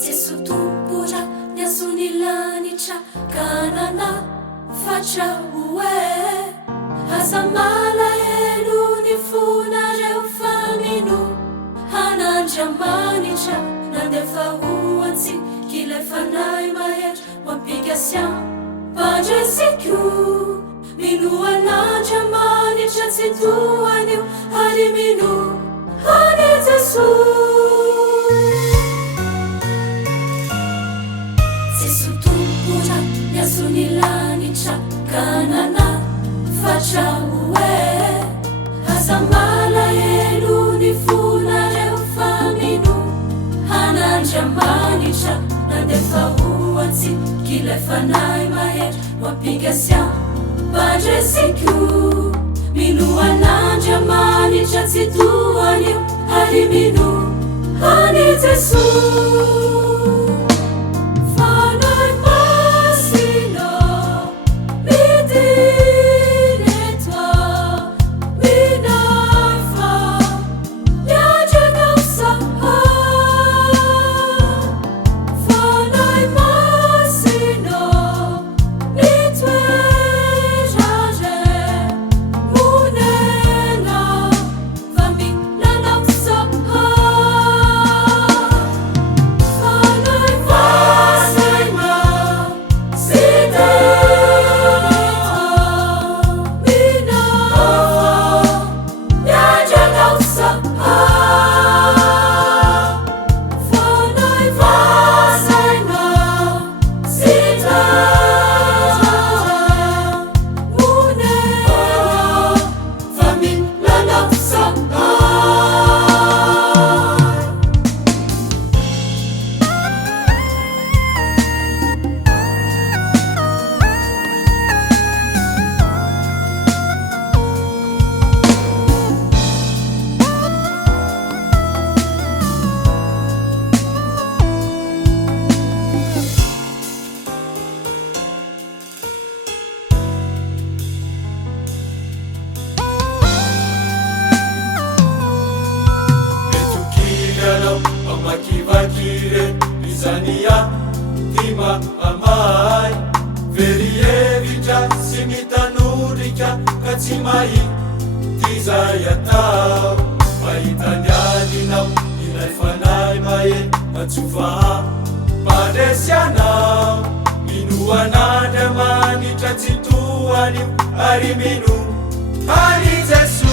Sesutumpura niasunilanitra kanana fatraue hazamala elu ni funareo faminu hanandramanitra nandefahuansi kilefanay mahetra wampigasiam pandresiku minuanandramanitra tsituaniu hariminu hane Jesu Sesutumpura niasunilanitra kanana fatraue hazamala elu ni funareo faminu hanandramanitra nandefahuansi kilefanay mahetra wampigasiam pandresiku minuanandramanitra tsituaniu hariminu hane Jesu Makivakire bizania tima amai verievija simitanurika katsimai tizayatao maitanyadinao inaifanay maye matsufa padesianao minuanandramanitra tsituaniu ariminu hani Jesu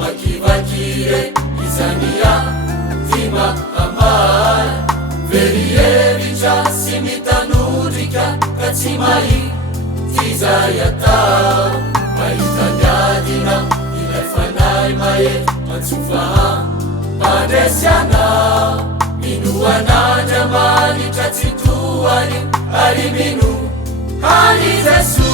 Makivakire bizania tima amai verievija simitanurika katsimai tizayatao maitanyadina inaifanay maye matsufa padesianao minuanandramanitra tsituaniu ariminu hani Jesu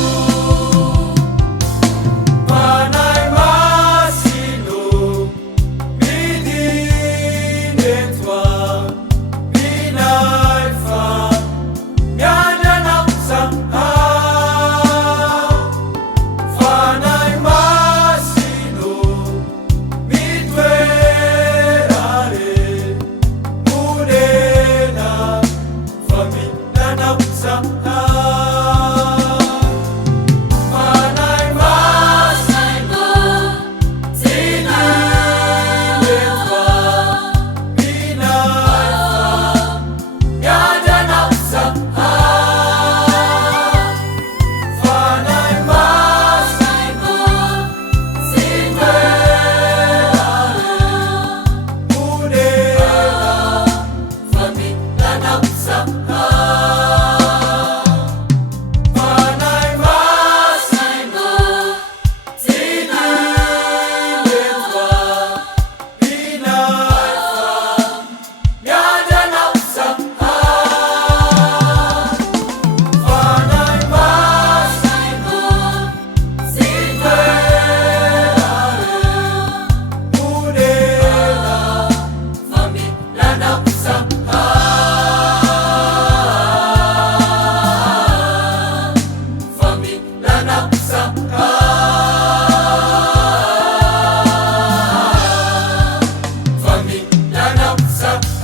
sa